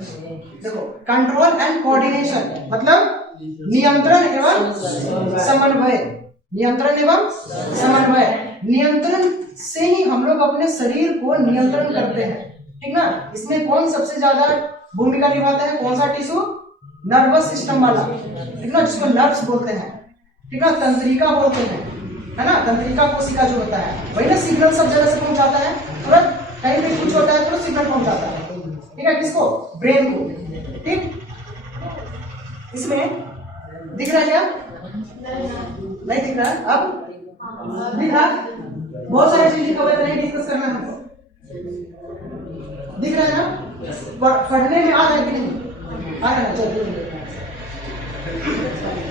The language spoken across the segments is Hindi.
देखो कंट्रोल एंड कोऑर्डिनेशन मतलब नियंत्रण एवं समन्वय, नियंत्रण एवं समन्वय। नियंत्रण से ही हम लोग अपने शरीर को नियंत्रण करते हैं, ठीक ना। इसमें कौन सबसे ज्यादा भूमिका निभाता है, कौन सा टिश्यू, नर्वस सिस्टम वाला, ठीक ना, जिसको नर्व्स बोलते हैं, ठीक ना, तंत्रिका बोलते हैं, है ना। तंत्रिका कोशिका जो होता है वही ना सिग्नल सब जगह से पहुंचाता है, तुरंत कहीं भी कुछ होता है तुरंत सिग्नल पहुंचाता है, ठीक है, किसको, ब्रेन को, ठीक। इसमें दिख रहा है क्या, नहीं दिख रहा है, अब दिख रहा, बहुत सारी चीजें कवर नहीं डिस्कस करना है हमको, दिख रहा है ना, पढ़ने में आ रहा है कि नहीं आ रहा है, चलिए।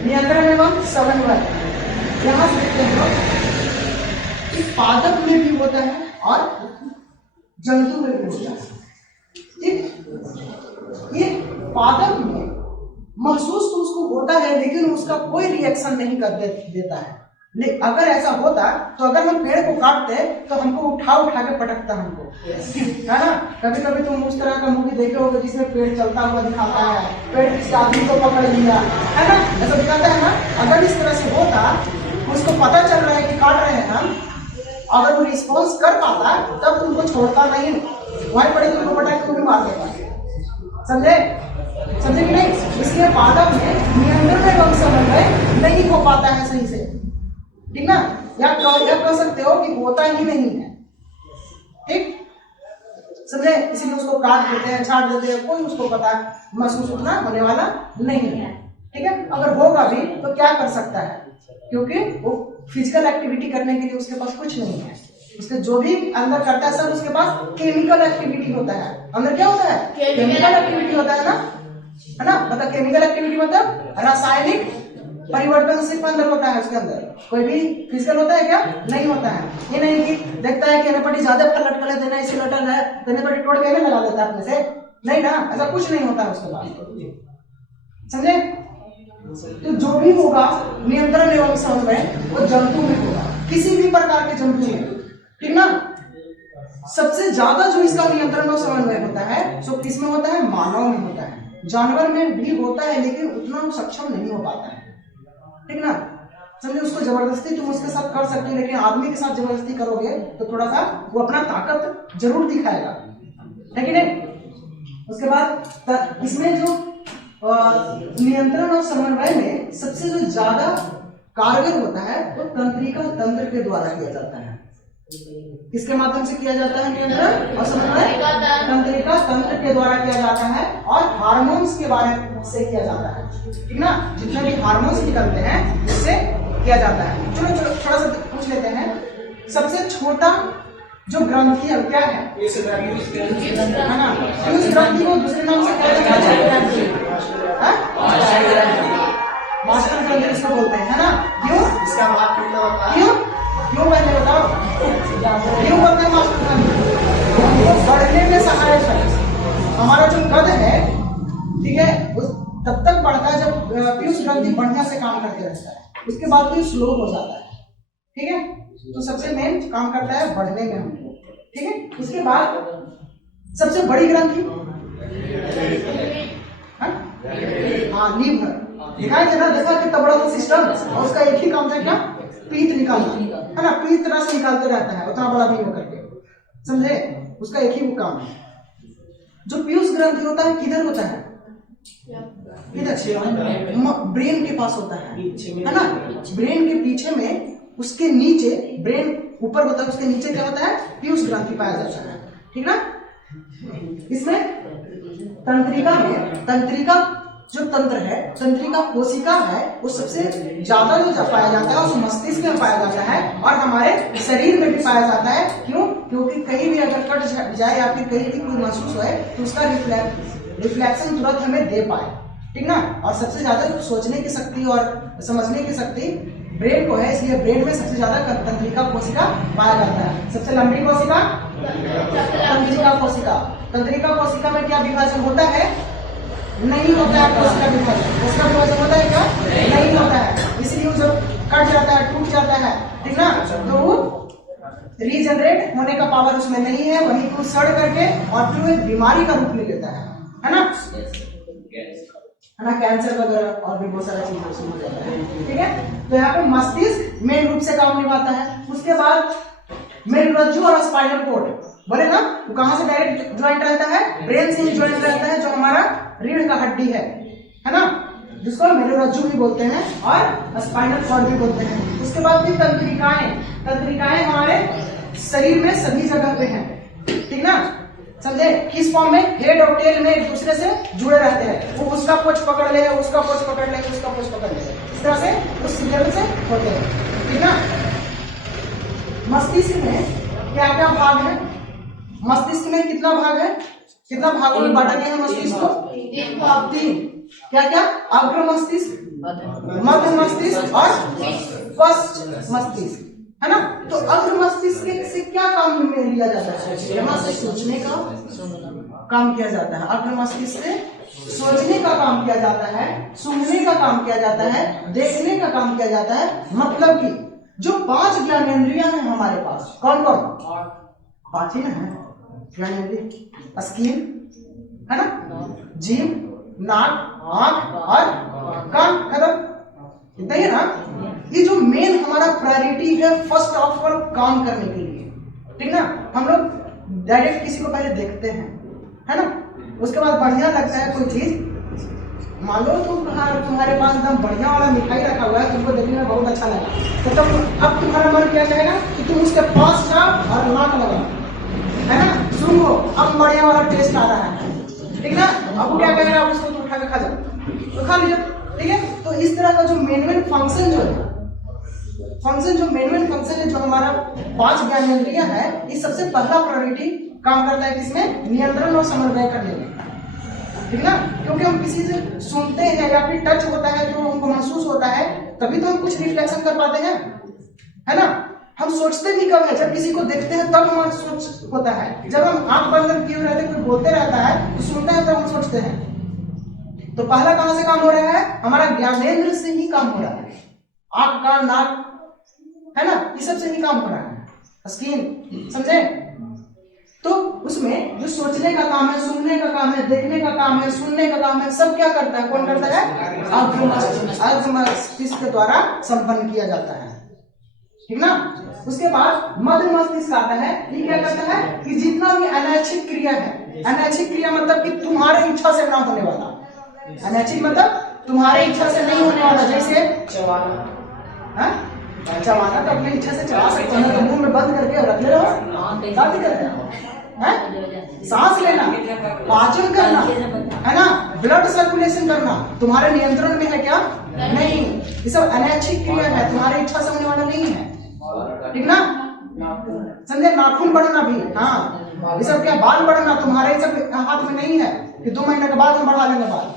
नियंत्रण एवं समन्वय, यहां से देखते हैं इस पादप में भी होता है और जंतु में भी होता है, ठीक। ये पादप में महसूस तो उसको होता है लेकिन उसका कोई रिएक्शन नहीं कर देता है। लेकिन अगर ऐसा होता तो अगर हम पेड़ को काटते तो हमको उठा उठा के पटकता हमको, है ना। कभी कभी तुम उस तरह का मूवी देखे होगे जिसमें पेड़ चलता हुआ दिखाता है, पेड़ किसी आदमी को पकड़ लिया, है ना, ऐसा दिखाता है ना। अगर इस तरह से होता, उसको पता चल रहा है कि काट रहे हैं हम, अगर वो रिस्पॉन्स कर पाता तब तुमको छोड़ता नहीं, वहीं पड़े तुमको पटक तुम भी मार देता, समझे, समझे कि नहीं। इसलिए पादप में नियंत्रण एवं समन्वय नहीं हो पाता है सही से, ठीक ना। या कह सकते हो कि होता ही नहीं है, ठीक, समझे। इसीलिए उसको काट देते हैं, छाट देते हैं, कोई उसको पता महसूस उतना होने वाला नहीं है, ठीक है। अगर होगा भी तो क्या कर सकता है, क्योंकि वो फिजिकल एक्टिविटी करने के लिए उसके पास कुछ नहीं है। उसके जो भी अंदर करता है सब उसके पास केमिकल एक्टिविटी होता है। अंदर क्या होता है, केमिकल एक्टिविटी होता है ना, मतलब केमिकल एक्टिविटी मतलब रासायनिक परिवर्तन सिर्फ अंदर होता है, उसके अंदर कोई भी फिजिकल होता है क्या, नहीं होता है। ये नहीं कि देखता है कि एनएपीटी ज्यादा फल लटका देना इसी लटल है तो एनएपीटी तोड़ के लगा देता है अपने से, नहीं ना, ऐसा कुछ नहीं होता है उसके बाद, समझे। तो जो भी होगा नियंत्रण एवं समन्वय वो जंतु में होगा, किसी भी प्रकार के जंतु में, ठीक ना। सबसे ज्यादा जो इसका नियंत्रण और समन्वय होता है सो किसमें होता है, मानव में होता है। जानवर में भी होता है लेकिन उतना सक्षम नहीं हो पाता है, ठीक ना, समझे। उसको जबरदस्ती तुम उसके साथ कर सकते हो लेकिन आदमी के साथ जबरदस्ती करोगे तो थोड़ा सा वो अपना ताकत जरूर दिखाएगा, है कि नहीं। उसके बाद इसमें जो नियंत्रण और समन्वय में सबसे जो ज्यादा कारगर होता है वो तंत्रिका तंत्र के द्वारा किया जाता है। किसके माध्यम से किया जाता है नियंत्रण और समन्वय, तंत्रिका तंत्र के द्वारा किया जाता है और हार्मोन्स के बारे से किया जाता है, ठीक ना। जितने भी हार्मोन्स निकलते हैं उससे किया जाता है। चलो चलो थोड़ा सा पूछ लेते हैं, सबसे छोटा जो ग्रंथि है क्या है, है ना। उस ग्रंथि को दूसरे नाम से क्या जाता है, मास्टर ग्रंथि इसको बोलते हैं, है ना। क्यों, इसका क्यों क्यों पहले बताओ, क्यों बोलते हैं मास्टर ग्रंथि, बढ़ने में सहायक है। हमारा जो कद है, ठीक है, तब तक बढ़ता है जब पीयूष ग्रंथि बढ़िया से काम करते रहता है, उसके बाद भी स्लो हो जाता है, ठीक है। तो सबसे मेन काम करता है बढ़ने में हमको, ठीक है। उसके बाद सबसे बड़ी ग्रंथि, हाँ, लीवर, दिखाई देना, देखा कितना बड़ा सिस्टम और उसका एक ही काम है क्या, पीत निकालना, है ना। पीत तरह से निकालते रहता है उतना बड़ा भी करके, समझे, उसका एक ही वो काम है। जो पीयूष ग्रंथि होता है किधर होता है, ब्रेन के पास होता है ना। ब्रेन के पीछे में, उसके नीचे, ब्रेन ऊपर होता है उसके नीचे क्या होता है, पीयूष ग्रंथि पाया जाता है, ठीक ना। इसमें तंत्रिका में, तंत्रिका जो तंत्र है, तंत्रिका कोशिका है, वो सबसे ज्यादा जो पाया जाता है उस मस्तिष्क में पाया जाता है और हमारे शरीर में भी पाया जाता है। क्यों, क्योंकि कहीं भी अगर कट जाए या फिर कहीं भी कोई महसूस हो तो उसका रिफ्लेक्शन तुरंत हमें दे पाए, ठीक ना। और सबसे ज्यादा सोचने की शक्ति और समझने की शक्ति ब्रेन को है, इसलिए ब्रेन में सबसे ज्यादा तंत्रिका कोशिका पाया जाता है। सबसे लंबी कोशिका तंत्रिका कोशिका। तंत्रिका कोशिका में क्या विभाजन होता है, नहीं होता है कोशिका विभाजन। कोशिका विभाजन होता है क्या, नहीं होता है, इसलिए जब कट जाता है, टूट जाता है, ठीक ना, तो वो रीजनरेट होने का पावर उसमें नहीं है, वहीं को सड़ करके और फिर एक बीमारी का रूप ले लेता है, है ना, कैंसर वगैरह और भी बहुत सारा चीज हो जाता है। ठीक है, तो यहाँ पे मस्तिष्क मेन रूप से काम निभाता है। उसके बाद मेरुरज्जु और स्पाइनल कॉर्ड बोले ना, वो कहाँ से डायरेक्ट ज्वाइंट रहता है, ब्रेन से ही ज्वाइंट रहता है, जो हमारा रीढ़ का हड्डी है ना, जिसको मेरुरज्जु भी बोलते हैं और स्पाइनल कॉर्ड भी बोलते हैं। उसके बाद भी तंत्रिकाएं हमारे शरीर में सभी जगह पे हैं, ठीक ना, समझे, किस फॉर्म में, हेड और टेल में एक दूसरे से जुड़े रहते हैं। वो उसका पोच पकड़ ले, उसका पोच पकड़ ले, उसका पोच पकड़ ले, इस तरह से उस सीरियल से होते हैं, ठीक ना। मस्तिष्क में क्या क्या भाग है, मस्तिष्क में कितना भाग है, कितना भागों में बांटा गया है मस्तिष्क को, 3। क्या क्या, अग्र मस्तिष्क, मध्य मस्तिष्क और पश्च मस्तिष्क, है ना। तो अग्र मस्तिष्क से क्या काम में लिया जाता है, यहाँ से सोचने का काम किया जाता है। अग्र मस्तिष्क से सोचने का काम किया जाता है, सूंघने का काम किया जाता है, देखने का काम किया जाता है। मतलब कि जो 5 ज्ञानेंद्रियां हैं हमारे पास, कौन कौन, 5 ही ना है ज्ञानेंद्रिय, स्किन है ना, जीभ, नाक, आंख और कान, खत्म, इतना ही है ना। ये जो मेन हमारा प्रायोरिटी है फर्स्ट ऑफ ऑल काम करने के लिए, ठीक ना। हम लोग डायरेक्ट किसी को पहले देखते हैं, है ना, उसके बाद बढ़िया लगता है कोई चीज, मान लो तुम्हारे पास एकदम बढ़िया वाला मिठाई रखा हुआ है, तुमको देखने में बहुत अच्छा लगा, तो तब अब तुम्हारा मन क्या कहेगा कि तुम उसके पास जाओ और नाक लगाओ, है ना, सुनो अब बढ़िया वाला टेस्ट आ रहा है, ठीक ना। अब वो क्या कहेगा, उसको तो उठा के खा जाओ, तो खा लीजिए, ठीक है। तो इस तरह का जो मेन फंक्शन जो है, जो हमारा 5 ज्ञानेंद्रियां है, इस सबसे पहला प्रायोरिटी काम करता है किसमें, नियंत्रण और समन्वय करने में, ठीक ना। क्योंकि हम किसी से सुनते हैं या फिर टच होता है, जो हमको महसूस होता है, तभी तो हम कुछ रिफ्लेक्शन कर पाते हैं, है ना। हम सोचते भी कब है, जब किसी को देखते हैं तब हमारा सोच होता है। जब हम आंख बंद किए हुए रहते हैं, कोई बोलते रहता है तो सुनते हैं, तब हम सोचते हैं। तो पहला कहां से काम हो रहा है, हमारा ज्ञानेंद्र से ही काम हो रहा है, आंख, कान, नाक, है ना, ये सब से ही काम हो रहा है, स्किन, समझे। तो उसमें जो सोचने का काम है, सुनने का काम है, देखने का काम है, सुनने का काम है, सब क्या करता है, कौन करता है, अग्र मस्तिष्क के द्वारा संपन्न किया जाता है, ठीक ना। उसके बाद मध्य मस्तिष्क आता है, ये क्या करता है कि जितना भी अनैच्छिक क्रिया है, अनैच्छिक क्रिया मतलब कि तुम्हारे इच्छा से ना होने वाला, अनैच्छिक मतलब तुम्हारे इच्छा से नहीं होने वाला, जैसे चबाना तो अपनी इच्छा से चबा सकते हैं, तो मुंह में बंद करके रख ले रहो, शादी करते हैं, सांस लेना, पाचन करना, है ना, ब्लड सर्कुलेशन करना तुम्हारे नियंत्रण में है क्या, नहीं, ये सब अनैच्छिक क्रिया है, तुम्हारी इच्छा से होने वाला नहीं है, ठीक ना। समझे, नाखून बढ़ना भी, हाँ, ये सब क्या, बाल बढ़ना तुम्हारे सब हाथ में नहीं है कि 2 महीने के बाद हम बढ़ा लेंगे बाल,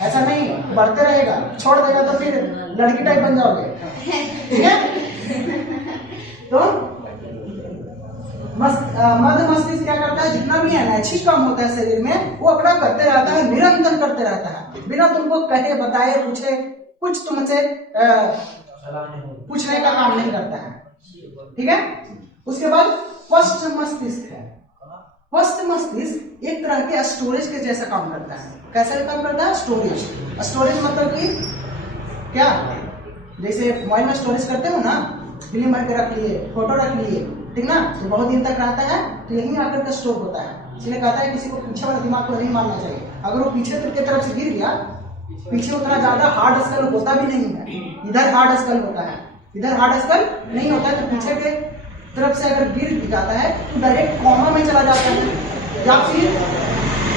ऐसा नहीं, बढ़ते रहेगा, छोड़ देगा तो फिर लड़की टाइप बन जाओगे, ठीक है। तो मध्य मस्तिष्क क्या करता है, जितना भी अनैच्छिक काम होता है शरीर में, वो अपना करते रहता है, निरंतर करते रहता है, बिना तुमको कहे, बताए, पूछे, कुछ तुमसे पूछने का काम नहीं करता है, ठीक है। उसके बाद पश्च मस्तिष्क है, पश्च मस्तिष्क एक तरह के स्टोरेज के जैसा काम करता है। कैसे काम करता है, स्टोरेज मतलब कि क्या, जैसे मोबाइल में स्टोरेज करते हो ना, फिल्म भर के रख लिए, फोटो रख लिए, ठीक ना, तो बहुत दिन तक रहता है, तो यहीं आकर का स्टोर होता है। इसलिए कहता है किसी को पीछे वाला दिमाग को नहीं मारना चाहिए, अगर वो पीछे की तरफ से गिर गया, पीछे उतना ज्यादा हार्ड स्कल होता भी नहीं है, इधर हार्ड स्कल होता है, इधर हार्ड स्कल नहीं होता है, तो पीछे के तरफ से अगर गिर जाता है तो डायरेक्ट कॉमा में चला जाता है, या फिर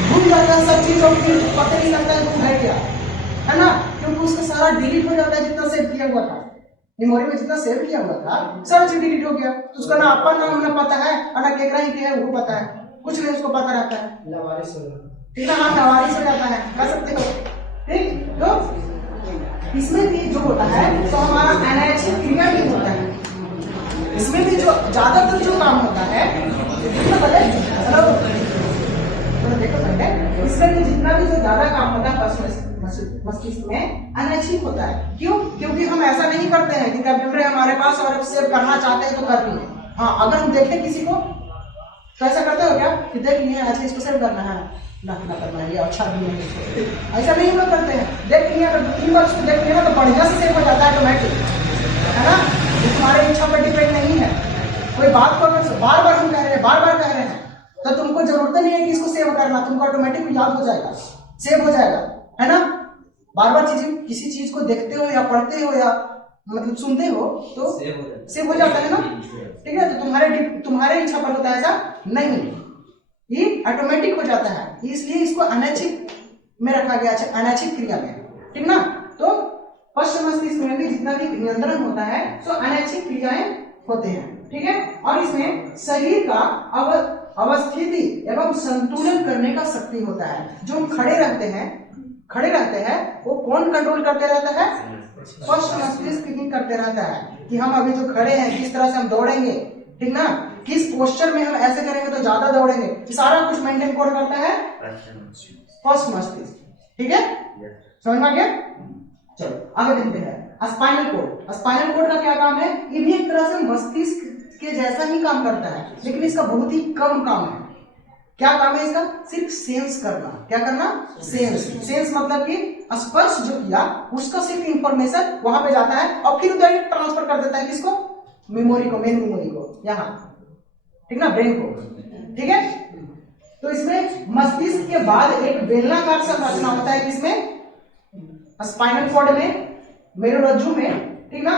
भूल जाता है सब चीज, और फिर पता नहीं लगता है वो है क्या, है ना, क्योंकि उसका सारा डिलीट हो जाता है, जितना सेव किया हुआ था मेमोरी में, जितना सेव किया हुआ था सारा चीज डिलीट हो गया, तो उसका ना अपन नाम ना पता है, ना केकरा ही है वो पता है, कुछ नहीं उसको पता रहता है, ठीक है, हाँ, लवारिस हो जाता है, कह सकते हो, ठीक। तो इसमें भी जो होता है, तो हमारा अनैच्छिक क्रिया भी होता है, इसमें भी जो ज्यादातर जो काम होता है, देखो पहले, इसमें भी जितना भी जो ज्यादा काम होता है मस्तिष्क में, अनैच्छिक होता है। क्यों, क्योंकि हम ऐसा नहीं करते हैं कि कंप्यूटर हमारे पास और सेव करना चाहते हैं तो कर लिए, हाँ, अगर हम देखें किसी को तो ऐसा करते हो क्या कि देख लिए, अच्छा इसको सेव करना है, ना करना है, ये अच्छा भी नहीं है, ऐसा नहीं हम लोग करते हैं। देख लिया तो 3 बार उसको देख लिया ना तो बढ़िया से सेव हो जाता है ऑटोमेटिक, है ना। ये तुम्हारे इच्छा पर डिपेंड नहीं है। कोई बात को अगर बार बार हम कह रहे हैं, बार बार कह रहे हैं, तो तुमको जरूरत नहीं है कि इसको सेव करना, तुमको ऑटोमेटिक याद हो जाएगा, सेव हो जाएगा, है ना। बार बार चीजें, किसी चीज को देखते हो या पढ़ते हो या मतलब सुनते हो तो सेव हो जाता है ना, ठीक है। तो तुम्हारे इच्छा पर होता है, ऐसा नहीं, ये ऑटोमेटिक हो जाता है, इसलिए इसको अनैच्छिक में रखा गया है, अनैच्छिक क्रिया में, ठीक ना। तो पश्च मस्तिष्क में भी जितना भी नियंत्रण होता है तो अनैच्छिक क्रियाएं होते हैं, ठीक है। और इसमें शरीर का अवस्थिति एवं संतुलन करने का शक्ति होता है। जो हम खड़े रहते हैं वो कौन कंट्रोल करते रहता है? पश्च मस्तिष्क ही करते रहता है कि हम अभी जो खड़े हैं किस तरह से हम दौड़ेंगे, ठीक ना, किस पोस्चर में हम ऐसे करेंगे तो ज्यादा दौड़ेंगे, ये सारा कुछ मेंटेन कौन करता है? पश्च मस्तिष्क, ठीक है, समझ में आ गया। चलो आगे देखते हैं स्पाइनल कोड। स्पाइनल कोड का क्या काम है? ये भी एक तरह से मस्तिष्क के जैसा ही काम करता है, लेकिन इसका बहुत ही कम काम है। क्या काम है इसका? सिर्फ सेंस करना। क्या करना? सेंस मतलब कि स्पर्श जो किया उसका सिर्फ इंफॉर्मेशन वहां पे जाता है और फिर डायरेक्ट ट्रांसफर कर देता है किसको? मेमोरी को, मेन मेमोरी को, यहाँ, ठीक ना, ब्रेन को, ठीक है। तो इसमें मस्तिष्क के बाद एक बेलनाकार संरचना होता है, किसमें? स्पाइनल कॉर्ड में, मेरुरज्जु में, ठीक ना,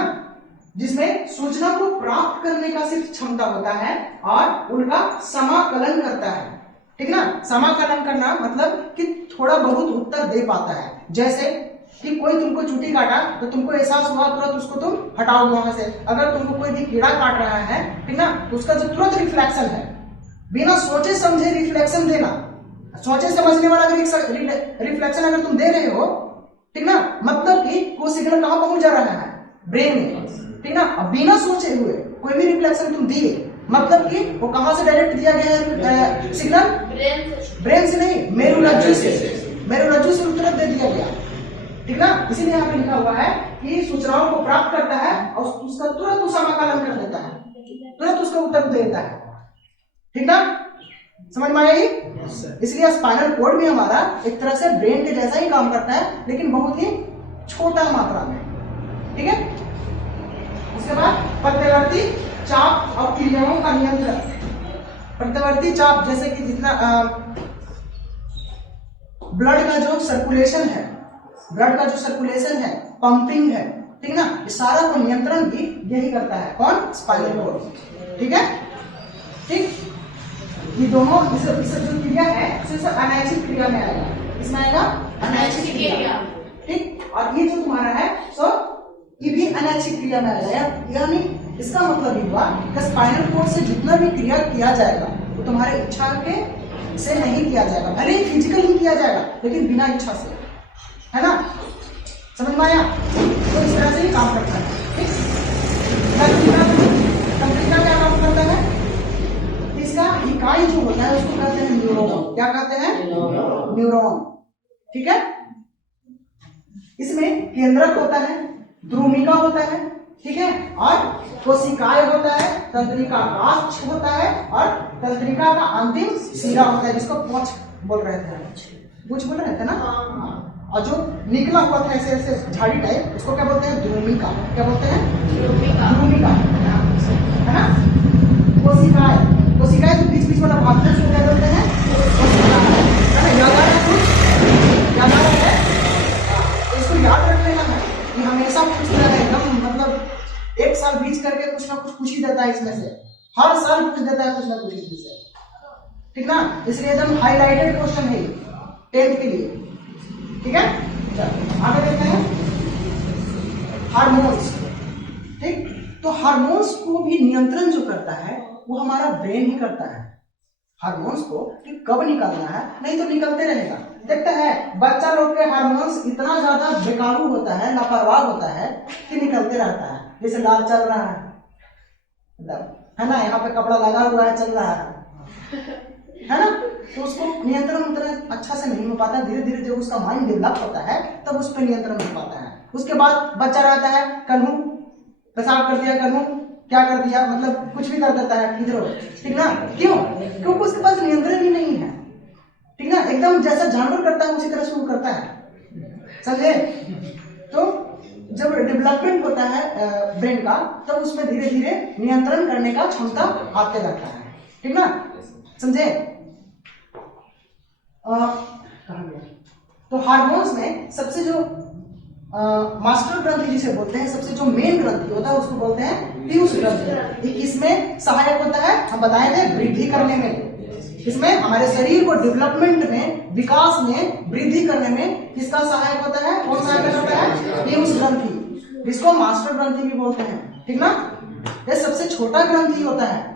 जिसमें सूचना को प्राप्त करने का सिर्फ क्षमता होता है और उनका समाकलन करता है, ठीक ना। समाकलन करना मतलब कि थोड़ा बहुत उत्तर दे पाता है। जैसे कि कोई तुमको चूटी काटा तो तुमको एहसास हुआ, तुरंत उसको तुम हटाओगे वहां से। अगर तुमको कोई भी कीड़ा काट रहा है, ठीक ना, तो उसका जो तुरंत रिफ्लेक्शन है, बिना सोचे समझे रिफ्लेक्शन देना, सोचे समझने वाला अगर रिफ्लेक्शन अगर तुम दे रहे हो, ठीक ना, मतलब कि वो सिग्नल कहां पहुंच जा रहा है? ब्रेन में, ठीक ना। अब बिना सोचे हुए कोई भी रिफ्लेक्शन तुम दिए, मतलब कि वो कहां से डायरेक्ट दिया गया है सिग्नल? ब्रेन से नहीं, मेरुरज्जु से तुरंत दे दिया गया, ठीक ना। इसीलिए यहाँ पे लिखा हुआ है कि सूचनाओं को प्राप्त करता है और उसका तुरंत समाकलन कर देता है, तुरंत उसका उत्तर दे देता है, ठीक ना। समझ में आया ये? इसलिए स्पाइनल कोड भी हमारा एक तरह से ब्रेन के जैसा ही काम करता है, लेकिन बहुत ही छोटा मात्रा में, ठीक है। उसके बाद प्रत्यवर्ती चाप और क्रियाओं का नियंत्रण। प्रत्यवर्ती चाप जैसे कि जितना ब्लड का जो सर्कुलेशन है, पंपिंग है, ठीक ना, ये सारा को नियंत्रण भी यही करता है। कौन? स्पाइनल कोड, ठीक है, ठीक। ये दोनों इस जो क्रिया है सिर्फ अनैच्छिक क्रिया में आएगा, इसमें आएगा अनैच्छिक क्रिया, ठीक। और ये जो तुम्हारा है सो ये भी अनैच्छिक क्रिया में आएगा, यानी इसका मतलब ये हुआ कि स्पाइनल कोड से जितना भी क्रिया किया जाएगा वो तुम्हारे इच्छा के से नहीं किया जाएगा, भले ही फिजिकली किया जाएगा लेकिन बिना इच्छा से, है ना। समझ में आया? तो इस तरह से ही काम करता है, ठीक। तंत्रिका क्या काम करता है? इसका इकाई जो होता है उसको कहते हैं न्यूरॉन। क्या कहते हैं? न्यूरॉन, ठीक है। इसमें केंद्रक होता है, ध्रुमिका होता है, ठीक है, और कोशिकाएं होता है, तंत्रिका काष्ठ होता है और तंत्रिका का अंतिम सिरा होता है, जिसको पोंछ बोल रहे थे, कुछ बोल रहे थे ना। और जो निकला हुआ था ऐसे ऐसे झाड़ी टाइप, उसको क्या बोलते हैं? ध्रुमिका। क्या बोलते हैं? ध्रुमिका, है ना। कोशिकाएं जो बीच बीच वाला भाग है उसको क्या बोलते हैं? कोशिकाएं, है ना। याद आ रहा है कुछ? याद आ रहा है? इसको याद रख लेना है कि हमेशा पूछता है एकदम, मतलब एक साल बीच करके कुछ ना कुछ पूछ ही देता है इसमें से, हर साल पूछ देता है कुछ ना कुछ इसमें से, ठीक ना। इसलिए एकदम हाईलाइटेड क्वेश्चन है 10th के लिए, ठीक है। चलो आगे देखते हैं हार्मोन्स, ठीक। तो हार्मोन्स को भी नियंत्रण जो करता है वो हमारा ब्रेन ही करता है, हार्मोन्स को कि कब निकलना है, नहीं तो निकलते रहेगा। देखते हैं बच्चा लोग के हार्मोन्स इतना ज्यादा बेकाबू होता है, लापरवाह होता है कि निकलते रहता है। जैसे लाल चल रहा है ना, यहाँ पे कपड़ा लगा हुआ है, चल रहा है ना, तो उसको नियंत्रण अच्छा से नहीं हो पाता। धीरे धीरे जब उसका माइंड डेवलप होता है तब उस पर नियंत्रण हो पाता है। उसके बाद बच्चा रहता है, कन्हू पेशाब कर दिया, कन्हू क्या कर दिया, मतलब कुछ भी कर देता है, किधर, ठीक ना। क्यों? क्योंकि उसके पास नियंत्रण ही नहीं है, ठीक ना, एकदम जैसा जानवर करता है उसी तरह से वो करता है, समझे। तो जब डेवलपमेंट होता है ब्रेन का, तब उसमें धीरे धीरे नियंत्रण करने का क्षमता आते रहता है, ठीक ना, समझे। कहाँ गया? तो हार्मोन्स में सबसे जो मास्टर ग्रंथि जिसे बोलते हैं, सबसे जो मेन ग्रंथि होता है उसको बोलते हैं पीयूष ग्रंथि। इसमें सहायक होता है, हम बताए थे, वृद्धि करने में। इसमें हमारे शरीर को डेवलपमेंट में, विकास में, वृद्धि करने में किसका सहायक होता है? कौन सहायक होता है? पीयूष ग्रंथि, जिसको मास्टर ग्रंथि भी बोलते हैं, ठीक ना। ये सबसे छोटा ग्रंथि होता है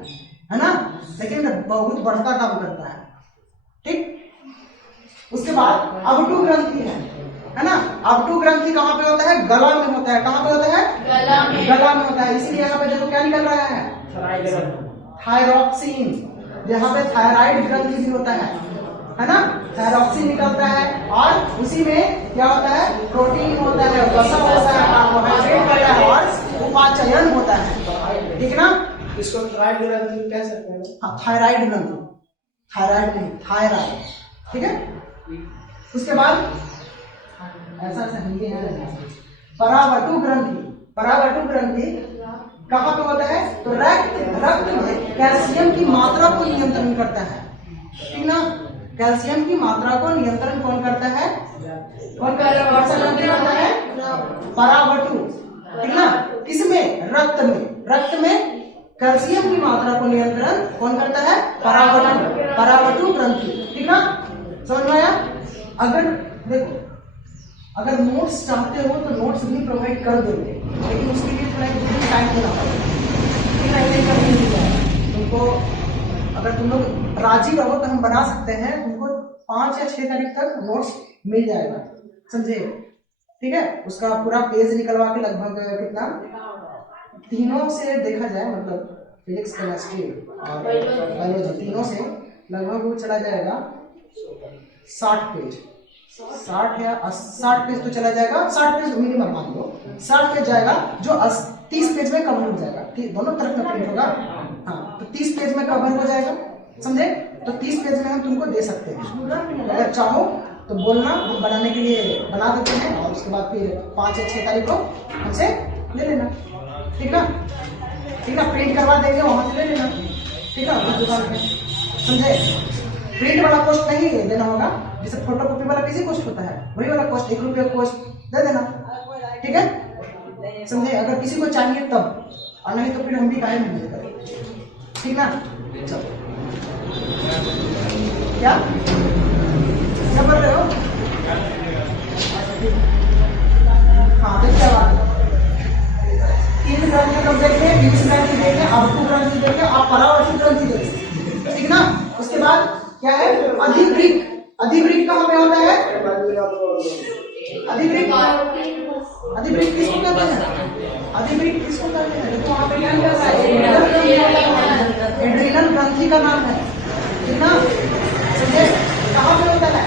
ना, लेकिन बहुत बढ़ता काम करता है, ठीक। उसके बाद अवटु ग्रंथि है ना। अवटु ग्रंथि कहाँ पे होता है? गला में होता है। कहाँ पे होता है? गला में होता है। इसीलिए यहाँ पे देखो क्या निकल रहा है? थायरॉक्सिन। यहाँ पे थायराइड ग्रंथि भी होता है ना। थायरॉक्सिन निकलता है और उसी में क्या होता है? प्रोटीन होता है, वसा होता है, कार्बोहाइड्रेट होता है और उपाचयन होता है, ठीक ना। इसको थायराइड ग्रंथि कह सकते हैं। हाँ, थायराइड ग्रंथि, थायराइड नहीं, थायराइड, ठीक है। उसके बाद ऐसा हिंदी है, परावर्तु ग्रंथि। परावर्तु ग्रंथि कहाँ पे होता है? तो रक्त में कैल्शियम की मात्रा को नियंत्रण करता है, ठीक ना। कैल्शियम की मात्रा को नियंत्रण कौन करता है? कौन करता है? परावर्तु, ठीक ना। किसमें? रक्त में। रक्त में कैल्शियम की मात्रा को नियंत्रण कौन करता है? परावर्तु ग्रंथि, ठीक ना। समझ में आया? अगर देखो, अगर नोट्स चाहते हो तो नोट्स भी प्रोवाइड कर देंगे, लेकिन उसके लिए थोड़ा टाइम देना पड़ेगा, नहीं करनी है तुमको। अगर तुम लोग राजी रहो तो हम बना सकते हैं, तुमको 5 या 6 तारीख तक नोट्स मिल जाएगा, समझे, ठीक है। उसका पूरा पेज निकलवा के लगभग कितना, तीनों से देखा जाए, मतलब फिजिक्स, केमिस्ट्री और बायोलॉजी तीनों से लगभग वो चला जाएगा 60 पेज। 60 पेज तो चला जाएगा, 60 पेज मिनिमम मान लो, 60 पेज जाएगा, जो 30 पेज में कवर हो जाएगा, दोनों तरफ में प्रिंट होगा। हाँ, तो 30 पेज में कवर हो जाएगा, समझे। तो 30 पेज में हम तुमको दे सकते हैं, अगर चाहो तो बोलना, हम बनाने के लिए बना देते हैं, और उसके बाद फिर 5 या 6 तारीख को हमसे ले लेना, ठीक ना। ठीक ना, प्रिंट करवा देंगे, वहां से ले लेना, ठीक है, उस दुकान पे, समझे। प्रिंट वाला कॉस्ट नहीं देना होगा, जैसे फोटो कॉपी वाला किसी कॉस्ट होता है, वही वाला कॉस्ट 1 रुपया कॉस्ट दे देना, ठीक है, समझे। अगर किसी को चाहिए तब, और नहीं तो फिर हम भी काहे नहीं देते, ठीक ना। चलो, क्या कर रहे हो? हाँ, तो क्या बात है? 3 ग्रंथि कब देखेंगे? 20 ग्रंथि देखेंगे, अवटु ग्रंथि देखेंगे और परावर्तु ग्रंथि देखेंगे, ठीक ना। उसके बाद क्या है? अधिवृक्क। अधिवृक्क कहाँ पे होता है? अधिवृक्क किसको कहते हैं? अधिवृक्क किसको कहते हैं? देखो वहाँ पे क्या लिखा है? एड्रिनल ग्रंथि का नाम है, ठीक ना, समझे। कहाँ पे होता है?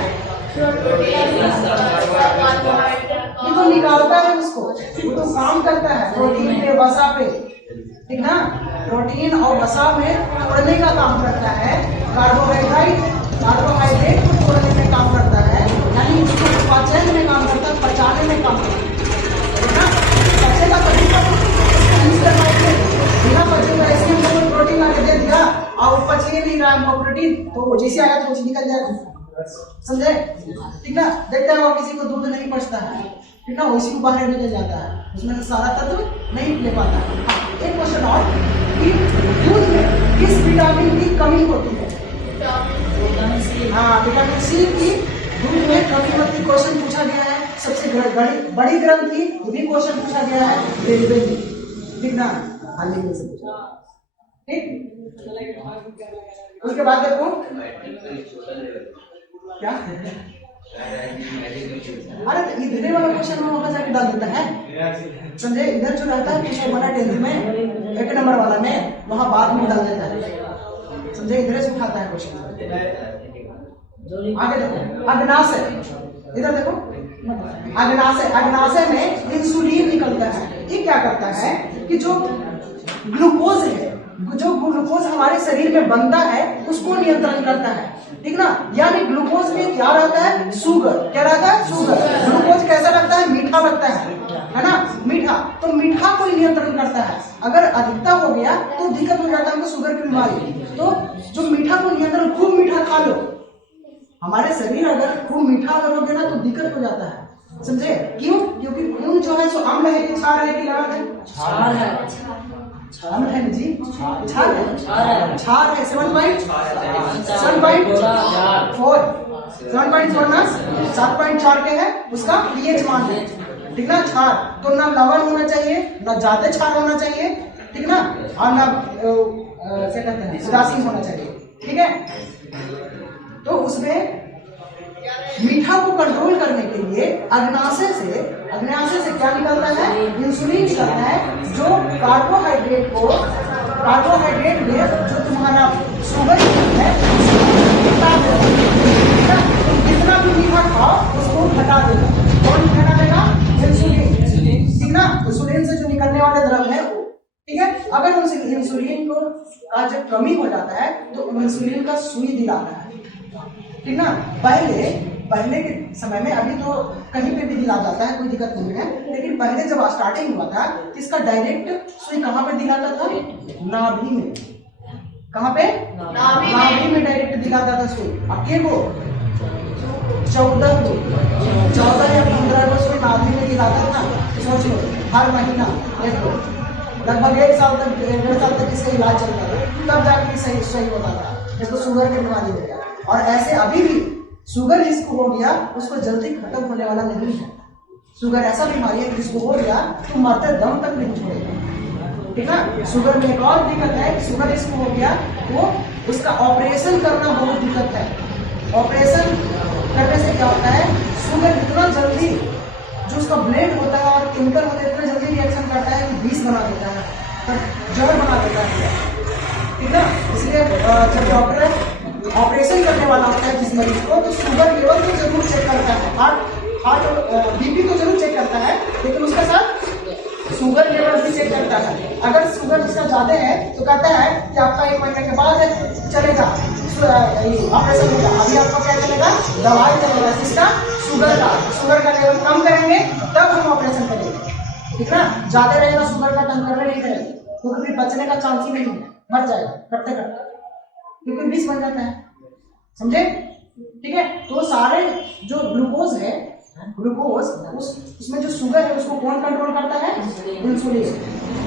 ये तो निकालता है उसको, वो तो काम करता है प्रोटीन पे, वसा पे, ठीक ना। प्रोटीन और वसा में तोड़ने का काम करता है, कार्बोहाइड्रेट को तोड़ने में काम करता है, यानी उसको पाचन में काम करता है, पचाने में काम करता है, ठीक ना। पचेगा तभी बिना पचेगा, ऐसे हमको प्रोटीन ला के दे दिया और वो पच ही नहीं रहा हमको प्रोटीन, तो वो जैसे आया तो निकल जाएगा, समझे, ठीक ना। देखते हैं किसी को दूध नहीं पचता है, ठीक ना, उसी को बाहर निकल जाता है, उसमें से सारा तत्व नहीं ले पाता है। एक क्वेश्चन और, कि दूध में किस विटामिन की कमी होती है? हाँ, विटामिन सी की दूध में कमी होती, क्वेश्चन पूछा गया है। सबसे बड़ी ग्रंथि, ये भी क्वेश्चन पूछा गया है, ठीक ना, हाल ही से, ठीक। उसके बाद देखो क्या, अरे इधर वाला क्वेश्चन में वहां जाके डाल देता है, समझे। इधर जो रहता है पीछे वाला 10th में 1 नंबर वाला में, वहां बाद में डाल देता है, समझे। इधर से उठाता है क्वेश्चन। आगे देखो, अग्नाशय, इधर देखो, अग्नाशय में इंसुलिन निकलता है। ये क्या करता है कि जो ग्लूकोज है, जो ग्लूकोज हमारे शरीर में बनता है, उसको नियंत्रण करता है। ठीक ना। यानी ग्लूकोज में क्या रहता है? शुगर। क्या रहता है? शुगर। ग्लूकोज कैसा लगता है? मीठा लगता है ना, मीठा। तो मीठा को नियंत्रण करता है। अगर अधिकता हो गया तो दिक्कत हो जाता है हमको शुगर की बीमारी। तो जो मीठा को नियंत्रण, खूब मीठा खा लो। हमारे शरीर अगर खूब मीठा अगर हो गया ना तो दिक्कत हो जाता है, समझे? क्यों? क्योंकि खून जो है सो अम्ल है कि क्षार है कि लवण है? क्षार है। अम्ल है जी, क्षार है। क्षार है। 7.4 ना 7.4 के है उसका पीएच मान है, ठीक ना। क्षार तो ना लवण होना चाहिए, ना ज्यादा क्षार होना चाहिए, ठीक ना, और ना क्या कहते हैं उदासीन होना चाहिए, ठीक है। तो उसमें मीठा को कंट्रोल करने के लिए अग्नाशय से क्या निकलता है? इंसुलिन निकलता है, जो कार्बोहाइड्रेट में जो तुम्हारा शुगर है हटा देगा। जितना भी मीठा खाओ उसको हटा देगा। कौन हटा देगा? इंसुलिन, ठीक ना। इंसुलिन से जो निकलने वाले द्रव है वो, ठीक है। अगर उनसे इंसुलिन को का जब कमी हो जाता है तो इंसुलिन का सुई दिलाता है, ठीक ना। पहले के समय में, अभी तो कहीं पे भी दिला जाता है, कोई दिक्कत नहीं है, लेकिन पहले जब स्टार्टिंग हुआ था तो इसका डायरेक्ट सुई कहाँ पे दिलाता था? नाभि में। कहाँ पे? नाभि में डायरेक्ट दिलाता था सुई। अब के को 14 या 15 को सुई नाभि में दिलाता था। सोच लो, हर महीना लगभग 1 साल तक, 1.5 साल तक इसका इलाज चलता था, तब जाके सही होता था। इसको शुगर की बीमारी हो गया। और ऐसे अभी भी शुगर जिसको हो गया उसको जल्दी खत्म होने वाला नहीं है। शुगर ऐसा बीमारी है जिसको हो गया तो मरते दम तक नहीं छोड़ेगा, ठीक ना। शुगर में एक और दिक्कत है, शुगर जिसको हो गया वो उसका ऑपरेशन करना बहुत दिक्कत है। ऑपरेशन करने से क्या होता है? शुगर इतना जल्दी, जो उसका ब्लेड होता है और केमिकल होता है, इतना जल्दी रिएक्शन करता है कि विष बना देता है, जहर बना देता है, ठीक ना। इसलिए जब डॉक्टर ऑपरेशन करने वाला होता है जिस मरीज को, तो शुगर लेवल तो जरूर चेक करता है, हार्ट बीपी तो जरूर चेक करता है, लेकिन उसके साथ शुगर लेवल भी चेक करता है। अगर शुगर जिसका ज्यादा है तो कहता है कि आपका 1 महीने के बाद चलेगा ऑपरेशन होगा। अभी आपका क्या चलेगा? दवाई चलेगा, जिसका शुगर का लेवल कम करेंगे तब हम ऑपरेशन करेंगे, ठीक ना। ज्यादा रहेगा शुगर का तंग करने नहीं करेंगे, क्योंकि फिर बचने का चांस ही नहीं है, मर जाएगा करते करते, क्योंकि विष बन जाता है, समझे? ठीक है। तो सारे जो ग्लूकोज है, उसमें जो शुगर है उसको कौन कंट्रोल करता है? इंसुलिन,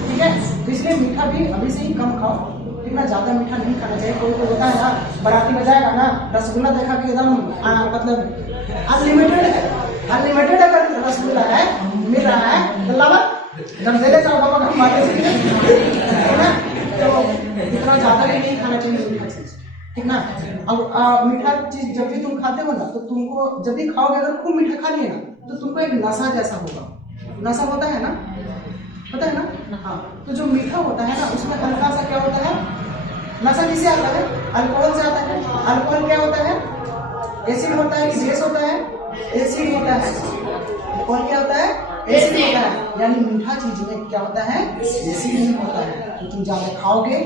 ठीक है। इसलिए मीठा भी अभी से ही कम खाओ, ठीक ना। ज्यादा मीठा नहीं खाना चाहिए। कोई होता है ना, बाराती में जाएगा ना, रसगुल्ला देखा कि एकदम मतलब अनलिमिटेड अगर रसगुल्ला है मिल रहा है तो लावा दे जाओ तो इतना ज्यादा भी नहीं खाना चाहिए मीठा चीज, ठीक ना। अब मीठा चीज जब भी तुम खाते हो ना, तो तुमको जब भी खाओगे, अगर खूब मीठा खा लिए ना तो तुमको एक नशा जैसा होगा। नशा होता है ना, पता है ना? हाँ। तो जो मीठा होता है ना उसमें हल्का सा क्या होता है? नशा किससे आता है? अल्कोहल से आता है। अल्कोहल क्या होता है? एसिड होता है कि बेस होता है? एसिड होता है। अल्कोहल क्या होता है? एसिड होता है। यानी मीठा चीज में क्या होता है? एसिड नहीं होता है। तो तुम ज्यादा खाओगे,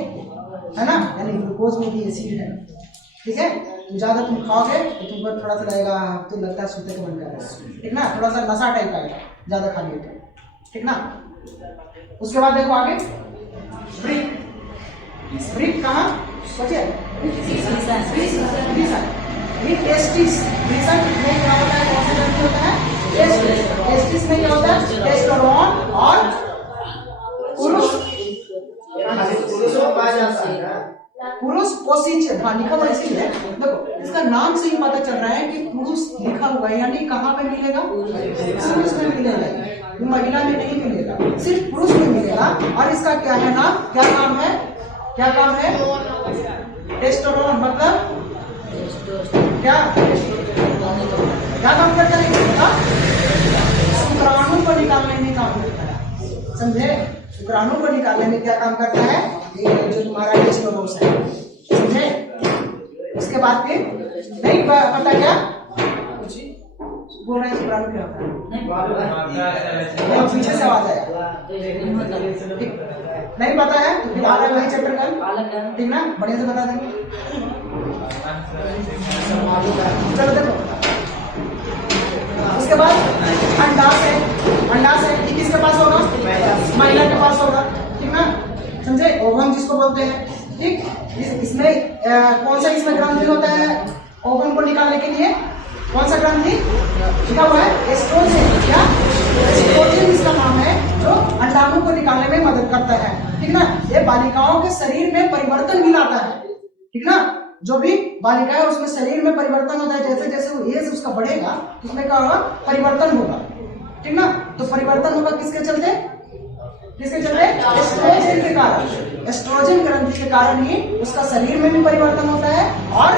है ना, यानी ग्लूकोज में भी एसिड है, ठीक है। तो ज्यादा तुम खाओगे तो तुमको थोड़ा सा लगेगा, तो लगता है सूते का मन कर रहा है, ठीक ना, थोड़ा सा नशा टाइप आएगा ज्यादा खा लिए तो, ठीक ना। उसके बाद देखो आगे, ब्रिक कहाँ बचे? टेस्टिस में क्या होता है? कौन सा ग्रंथि होता है? टेस्टिस में क्या होता है? टेस्टोस्टेरोन और पुरुष पोषित, हाँ लिखा हुआ इसीलिए। देखो इसका नाम से ही पता चल रहा है कि पुरुष लिखा हुआ है, यानी कहाँ पे मिलेगा? पुरुष में मिलेगा, महिला में नहीं मिलेगा, सिर्फ पुरुष में मिलेगा। और इसका क्या है नाम? क्या नाम है? क्या काम है? टेस्टोस्टेरोन मतलब क्या काम करता है? शुक्राणु को निकालने में काम करता है, समझे? शुक्राणु को निकालने में क्या काम करता है? ये जो तुम्हारा टेस्टोस्टेरोन है, समझे? उसके बाद फिर नहीं पता क्या बोल रहे हैं? शुक्राणु क्या होता है? पीछे से आवाज आया, नहीं पता है तो फिर आगे वही चैप्टर कर, ठीक ना, बढ़िया से बता देंगे। चलो देखो, उसके बाद अंडाशय ये किसके पास होगा? महिला के पास होगा, ठीक ना, समझे? ओवम जिसको बोलते हैं, ठीक। इसमें कौन सा इसमें ग्रंथि होता है ओवम को निकालने के लिए? कौन सा ग्रंथि लिखा हुआ है? एस्ट्रोजन। क्या? एस्ट्रोजन इसका नाम है, जो अंडाणु को निकालने में मदद करता है, ठीक ना। ये बालिकाओं के शरीर में परिवर्तन भी लाता है, ठीक ना। जो भी बालिका है उसमें शरीर में परिवर्तन होता है, जैसे जैसे वो एज उसका बढ़ेगा उसमें क्या होगा? परिवर्तन होगा, ठीक ना। तो परिवर्तन होगा किसके चलते? किसके चलते? एस्ट्रोजन के कारण। एस्ट्रोजन ग्रंथि के कारण ही उसका शरीर में भी परिवर्तन होता है और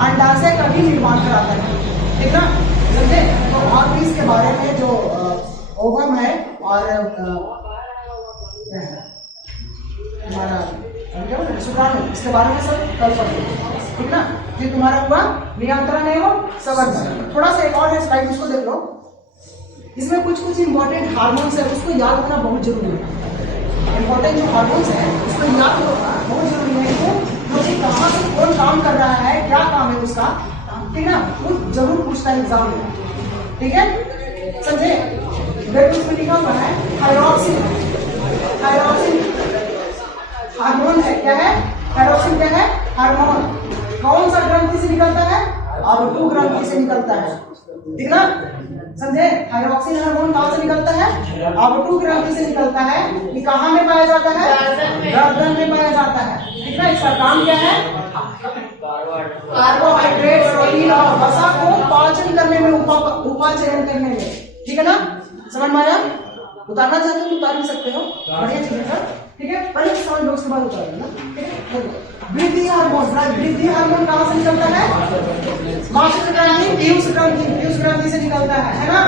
अंडाशय का भी निर्माण कराता है, ठीक ना, समझे? तो और भी इसके बारे में जो ओवम है और हमारा शुक्राणु, इसके बारे में सब कल पढ़ेंगे, ठीक ना। ये तुम्हारा हुआ नियंत्रण एवं संवर्धन। थोड़ा सा एक और है स्लाइड, उसको देख लो। इसमें कुछ कुछ इंपॉर्टेंट हार्मोन्स है, उसको याद रखना बहुत जरूरी है। इंपॉर्टेंट जो हार्मोन्स है उसको याद रखना बहुत जरूरी है। मुझे कहाँ से कौन काम कर रहा है, क्या काम है उसका, ठीक ना, वो जरूर पूछता है एग्जाम में, ठीक है, समझे? देखो उसमें लिखा हुआ है थायरॉक्सिन। थायरॉक्सिन हार्मोन है, क्या है? थायरॉक्सिन क्या है? हार्मोन। कौन सा ग्रंथि से निकलता है? आवर्तु ग्रंथि से निकलता है, ठीक ना, समझे? थायरॉक्सिन हार्मोन कहाँ से निकलता है? आवर्तु ग्रंथि से निकलता है। ये कहाँ में पाया जाता है? गर्दन में पाया जाता है, ठीक ना। इसका काम क्या है? कार्बोहाइड्रेट, प्रोटीन और वसा को पाचन करने में, उपाचयन करने में, ठीक है ना, समझ में आया? उतारना चाहते हो तो उतार भी सकते हो, बढ़िया चीज है, ठीक है। पहले समझ लो उसके बाद उतार लेना, ठीक है। वृद्धि हार्मोन, वृद्धि हार्मोन कहाँ से निकलता है? मासिक ग्रंथि, पीयूष ग्रंथि से निकलता है ना।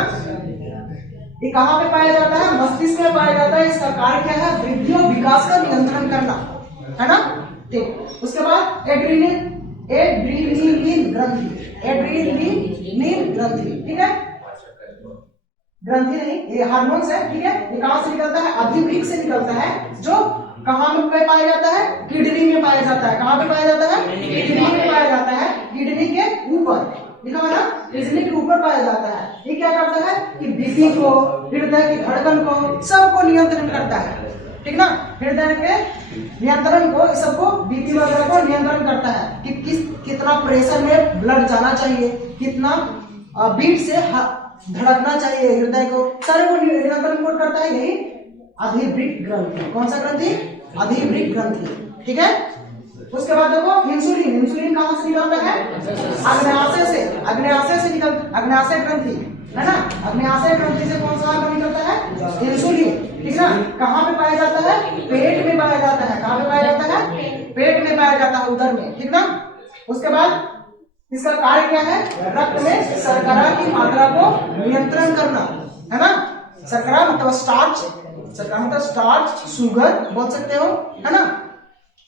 ये कहाँ पे पाया जाता है? मस्तिष्क में पाया जाता है। इसका कार्य क्या है? वृद्धि और विकास का नियंत्रण करना, है ना, ठीक। उसके बाद एड्रीनलिन ग्रंथि, एड्रीनलिन ग्रंथि, ठीक है, ग्रंथि नहीं, ये हार्मोन्स है, ठीक है। ये कहाँ से निकलता है? अधिवृक्क से निकलता है, जो कहाँ में पाया जाता है? किडनी में पाया जाता है। कहाँ पे पाया जाता है? किडनी में पाया जाता है। किडनी के ऊपर लिखा हुआ ना, किडनी के ऊपर पाया जाता है। ये क्या करता है कि बीपी को, हृदय की धड़कन को, सबको नियंत्रण करता है, ठीक ना। हृदय के नियंत्रण को, सबको, बीपी वगैरह को नियंत्रण करता है कि कितना प्रेशर में ब्लड जाना चाहिए, कितना बीट से धड़कना चाहिए हृदय को, सारे को नियंत्रण करता है यही अधिवृक्क ग्रंथि। कौन सा ग्रंथि? अधिवृक्क ग्रंथि, ठीक है। उसके बाद देखो इंसुलिन। इंसुलिन कहाँ से निकलता है? अग्न्याशय से। अग्न्याशय से निकलता, अग्न्याशय ग्रंथि है ना। अग्न्याशय ग्रंथि से कौन सा हार्मोन निकलता है? इंसुलिन, ठीक ना। कहाँ पे पाया जाता है? पेट में पाया जाता है। कहाँ पे पाया जाता है? पेट में पाया जाता है, उदर में, ठीक ना। उसके बाद इसका कार्य क्या है? रक्त में शर्करा की मात्रा को नियंत्रण करना, है ना। शर्करा मतलब स्टार्च, शर्करा मतलब स्टार्च, शुगर बोल सकते हो, है ना।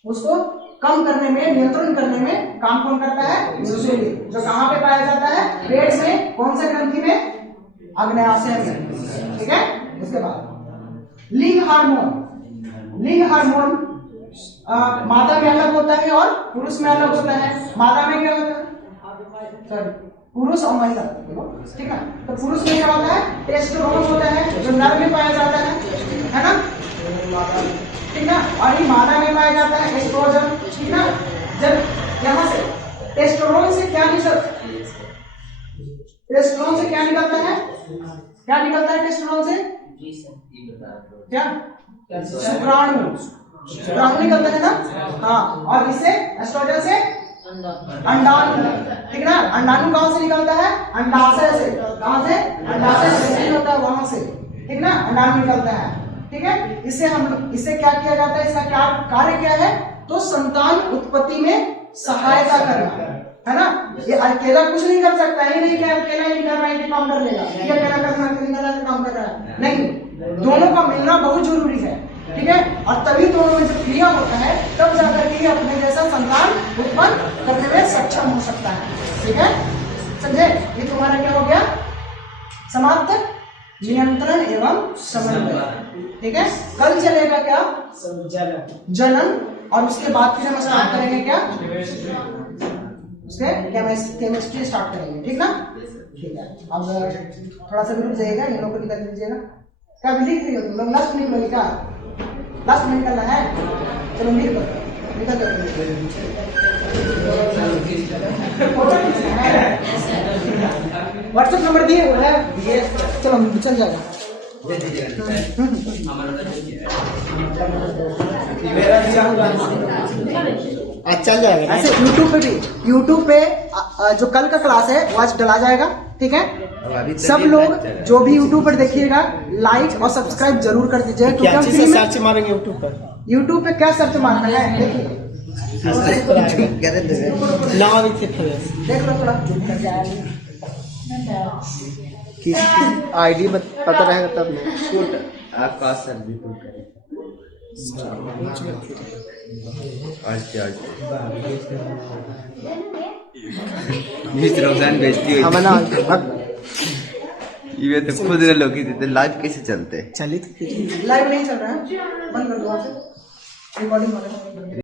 उसको कम करने में, नियंत्रण करने में काम कौन करता है? इंसुलिन, जो कहाँ पे पाया जाता है? पेट में। कौन से ग्रंथि में? अग्न्याशय में, ठीक है। उसके बाद लिंग हार्मोन। लिंग हार्मोन मादा में अलग होता है और पुरुष में अलग होता है। मादा में क्या होता है? सॉरी, पुरुष और महिला, ठीक है। तो पुरुष में क्या होता है? टेस्टोस्टेरोन होता है, जो नर में पाया जाता है ना, ठीक ना। और ये मादा में पाया जाता है एस्ट्रोजन, ठीक ना। जब यहाँ से टेस्टोस्टेरोन से क्या निकलता है? टेस्टोस्टेरोन से क्या निकलता है? क्या निकलता है टेस्टोस्टेरोन से? क्या? शुक्राणु, शुक्राणु निकलता है ना, हाँ। और इससे एस्ट्रोजन से अंडाणु, ठीक ना। अंडाणु कहाँ से निकलता है? अंडाशय से। कहाँ से? अंडाशय से निकलता है, वहां से, ठीक ना, अंडाणु निकलता है, ठीक है। इससे क्या किया जाता है? इसका क्या कार्य क्या है? तो संतान उत्पत्ति में सहायता करना, है ना। ये अकेला कुछ नहीं कर सकता, ये नहीं क्या अकेला ही कर रहा है कि काम कर लेगा, ये अकेला करना काम कर रहा है, नहीं। दोनों का मिलना बहुत जरूरी है, ठीक है। और तभी दोनों में जब क्रिया होता है तब जाकर के अपने जैसा संतान उत्पन्न करने में सक्षम हो सकता है, ठीक है, समझे। ये तुम्हारा क्या हो गया? समाप्त नियंत्रण एवं समन्वय, ठीक है। कल चलेगा क्या? जनन। और उसके बाद फिर हम स्टार्ट करेंगे क्या? उसके केमिस्ट्री स्टार्ट करेंगे, ठीक ना? ठीक है, अब थोड़ा सा भी रुक जाइएगा, इन लोगों को निकल दीजिएगा। क्या अभी लिख रही हो तुम लोग? लास्ट में निकल क्या? लास्ट में निकलना है? चलो लिख दो, निकल जाओ। व्हाट्सएप नंबर दिए हुए है, चलो चल जाएगा। चल जाएगा। ऐसे यूट्यूब पे भी, यूट्यूब पे जो कल का क्लास है वो आज डला जाएगा, ठीक है? सब लोग जो भी यूट्यूब पर देखिएगा लाइक और सब्सक्राइब जरूर कर दीजिए, क्योंकि हम फ्री में सर्च मारेंगे यूट्यूब पर। यूट्यूब पे क्या सर्च मारना है देखिए, देख लो थोड़ा। आईडी पता रहेगा तब ना। आपका सर भी रमजान बेचती हुई ये तो खुद लोग लाइव कैसे चलते चलिए लाइव नहीं चल रहा है, बंद कर दो, रिकॉर्डिंग हो रहा है।